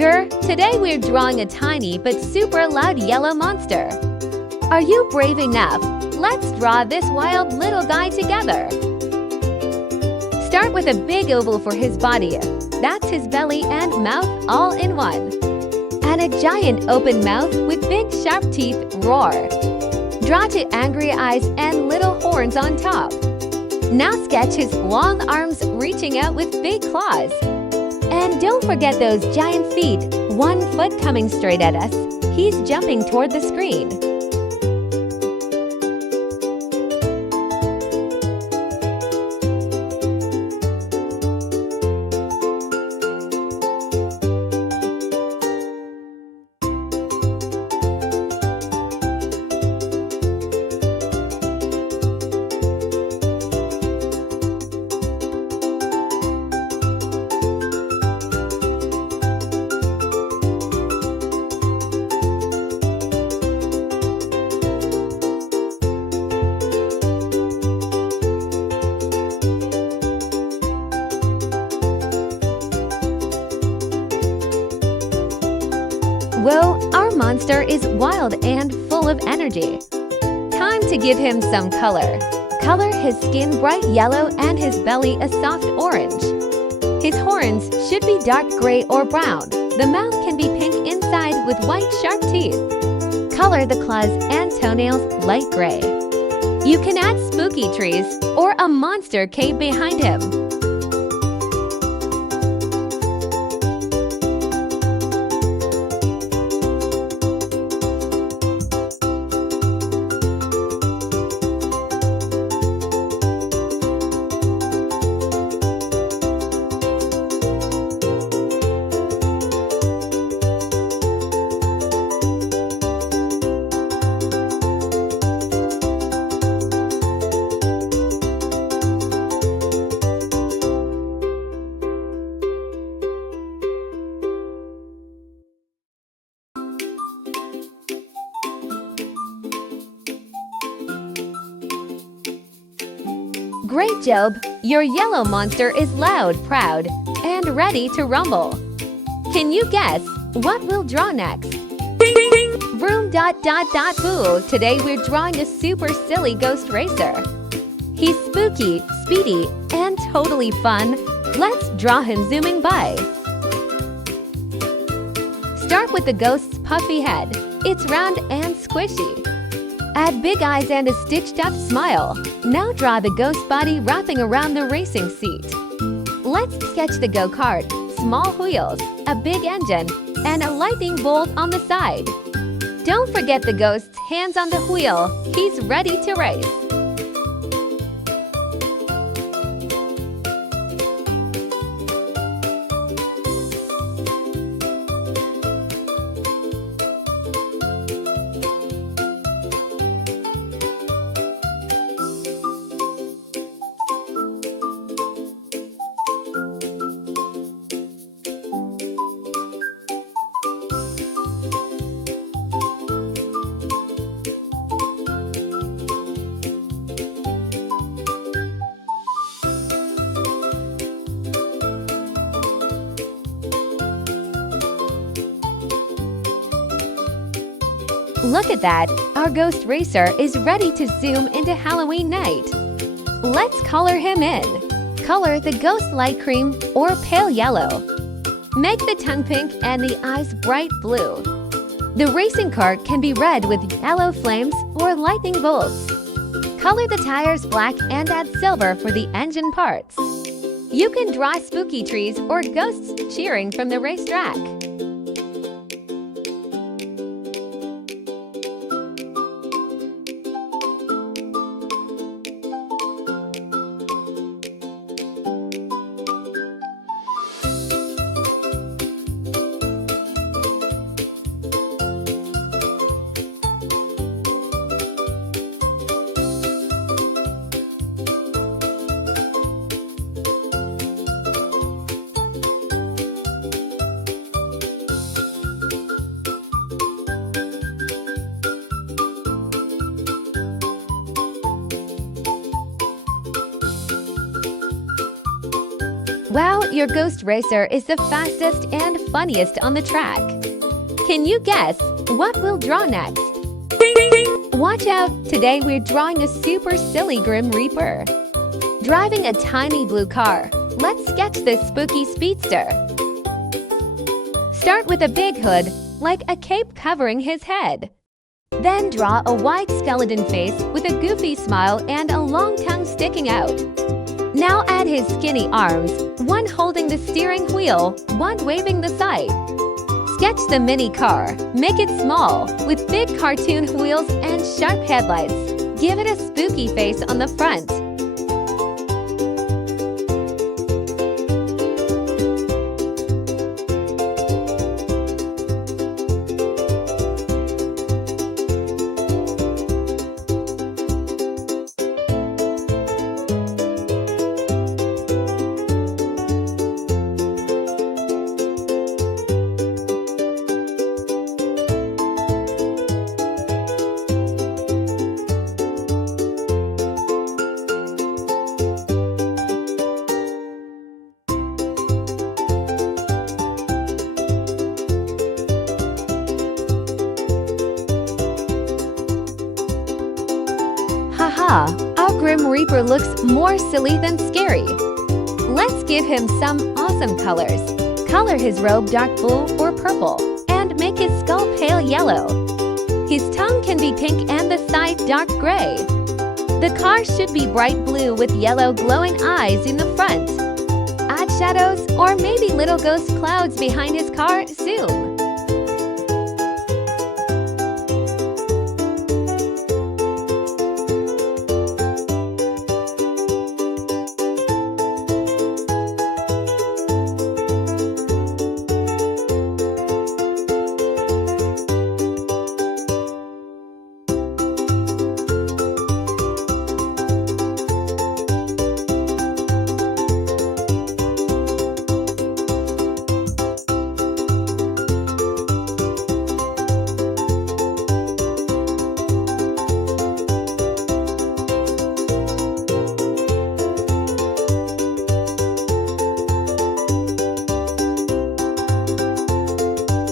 Toddler, today we're drawing a tiny but super loud yellow monster. Are you brave enough? Let's draw this wild little guy together. Start with a big oval for his body. That's his belly and mouth all in one. And a giant open mouth with big sharp teeth, roar. Draw two angry eyes and little horns on top. Now sketch his long arms reaching out with big claws. And don't forget those giant feet, 1 foot coming straight at us. He's jumping toward the screen. Whoa, our monster is wild and full of energy. Time to give him some color. Color his skin bright yellow and his belly a soft orange. His horns should be dark gray or brown. The mouth can be pink inside with white sharp teeth. Color the claws and toenails light gray. You can add spooky trees or a monster cave behind him. Great job! Your yellow monster is loud, proud, and ready to rumble. Can you guess what we'll draw next? Vroom ... boo! Today we're drawing a super silly ghost racer. He's spooky, speedy, and totally fun. Let's draw him zooming by. Start with the ghost's puffy head. It's round and squishy. Add big eyes and a stitched-up smile. Now draw the ghost body wrapping around the racing seat. Let's sketch the go-kart, small wheels, a big engine, and a lightning bolt on the side. Don't forget the ghost's hands on the wheel. He's ready to race. Look at that! Our ghost racer is ready to zoom into Halloween night. Let's color him in. Color the ghost light cream or pale yellow. Make the tongue pink and the eyes bright blue. The racing cart can be red with yellow flames or lightning bolts. Color the tires black and add silver for the engine parts. You can draw spooky trees or ghosts cheering from the racetrack. Wow, your ghost racer is the fastest and funniest on the track. Can you guess what we'll draw next? Watch out! Today we're drawing a super silly Grim Reaper. Driving a tiny blue car, let's sketch this spooky speedster. Start with a big hood, like a cape covering his head. Then draw a white skeleton face with a goofy smile and a long tongue sticking out. Now add his skinny arms, one holding the steering wheel, one waving the scythe. Sketch the mini car. Make it small, with big cartoon wheels and sharp headlights. Give it a spooky face on the front. Haha, our Grim Reaper looks more silly than scary. Let's give him some awesome colors. Color his robe dark blue or purple, and make his skull pale yellow. His tongue can be pink and the side dark gray. The car should be bright blue with yellow glowing eyes in the front. Add shadows or maybe little ghost clouds behind his car. Zoom.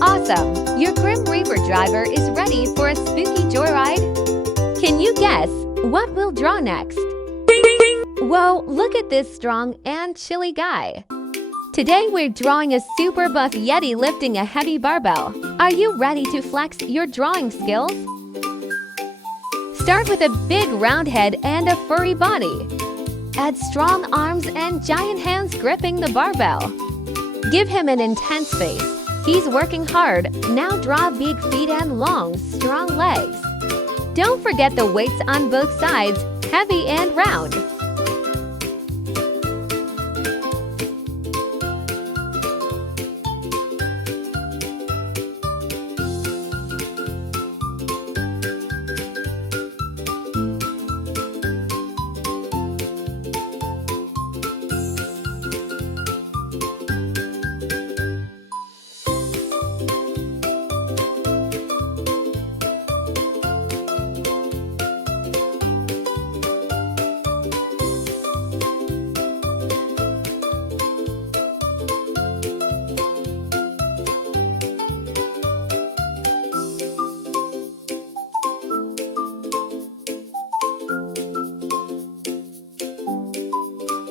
Awesome! Your Grim Reaper driver is ready for a spooky joyride. Can you guess what we'll draw next? Whoa, look at this strong and chilly guy. Today we're drawing a super buff Yeti lifting a heavy barbell. Are you ready to flex your drawing skills? Start with a big round head and a furry body. Add strong arms and giant hands gripping the barbell. Give him an intense face. He's working hard. Now draw big feet and long, strong legs. Don't forget the weights on both sides, heavy and round.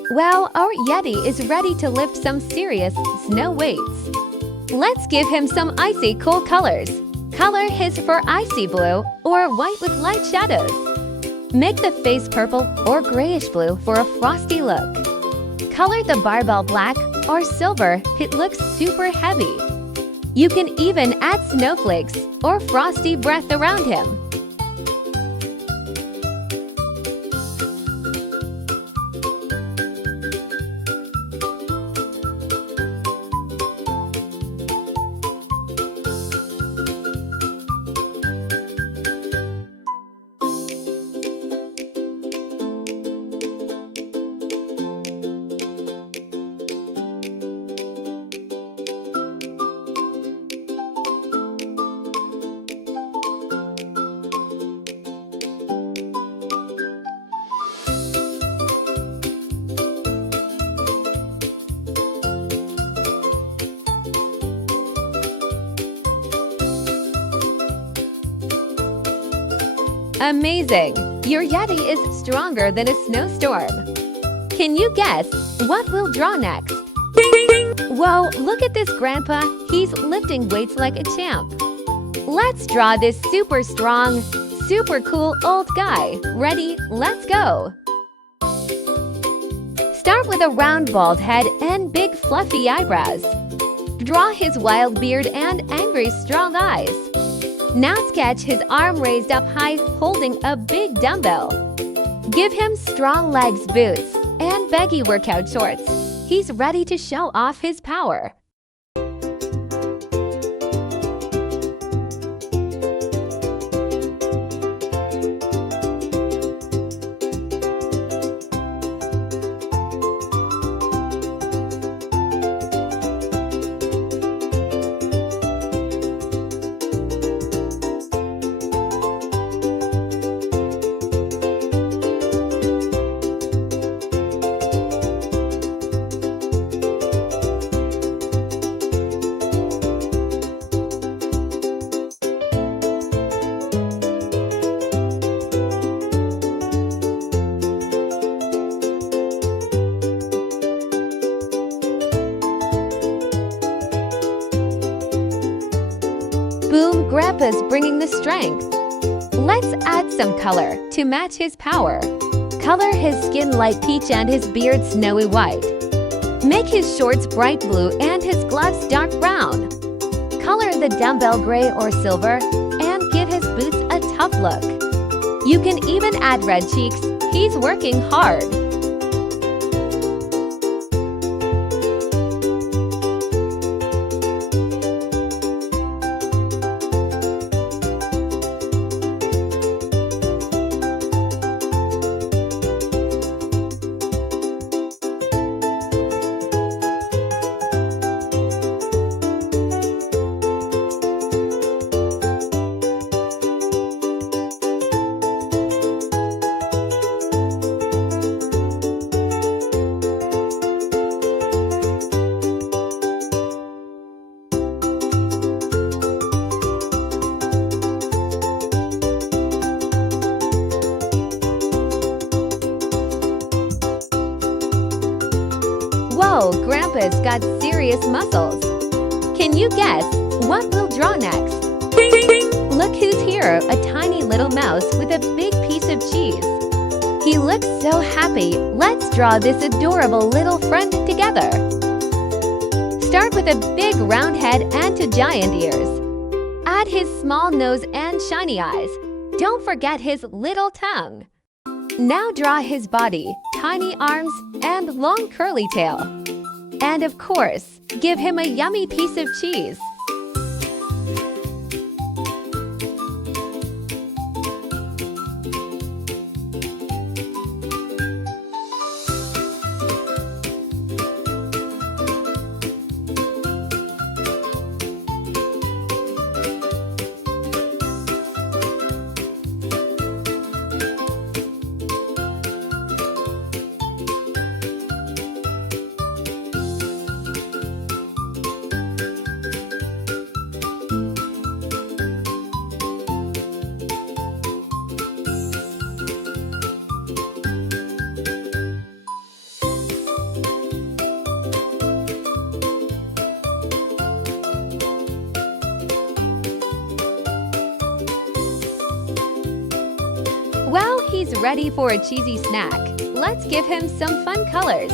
Well, our Yeti is ready to lift some serious snow weights. Let's give him some icy cool colors. Color his fur icy blue or white with light shadows. Make the face purple or grayish blue for a frosty look. Color the barbell black or silver. It looks super heavy. You can even add snowflakes or frosty breath around him. Amazing! Your Yeti is stronger than a snowstorm. Can you guess what we'll draw next? Whoa, look at this, Grandpa. He's lifting weights like a champ. Let's draw this super strong, super cool old guy. Ready? Let's go! Start with a round bald head and big fluffy eyebrows. Draw his wild beard and angry strong eyes. Now sketch his arm raised up high holding a big dumbbell. Give him strong legs, boots, and baggy workout shorts. He's ready to show off his power. Boom, Grandpa's bringing the strength. Let's add some color to match his power. Color his skin light peach and his beard snowy white. Make his shorts bright blue and his gloves dark brown. Color the dumbbell gray or silver and give his boots a tough look. You can even add red cheeks. He's working hard. Whoa, Grandpa's got serious muscles. Can you guess what we'll draw next? Look who's here, a tiny little mouse with a big piece of cheese. He looks so happy. Let's draw this adorable little friend together. Start with a big round head and 2 giant ears. Add his small nose and shiny eyes. Don't forget his little tongue. Now draw his body, tiny arms, and long curly tail. And of course, give him a yummy piece of cheese. Well, he's ready for a cheesy snack. Let's give him some fun colors.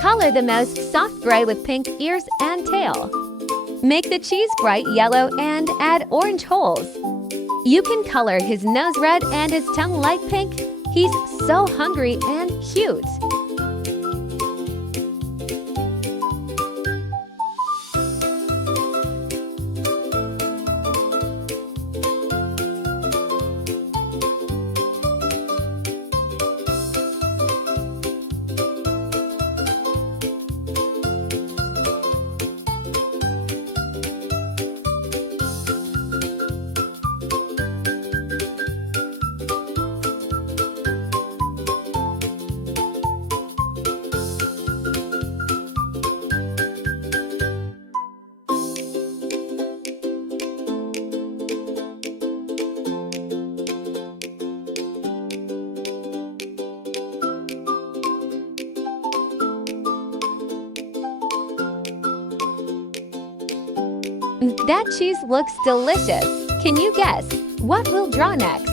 Color the mouse soft gray with pink ears and tail. Make the cheese bright yellow and add orange holes. You can color his nose red and his tongue light pink. He's so hungry and cute. That cheese looks delicious. Can you guess what we'll draw next?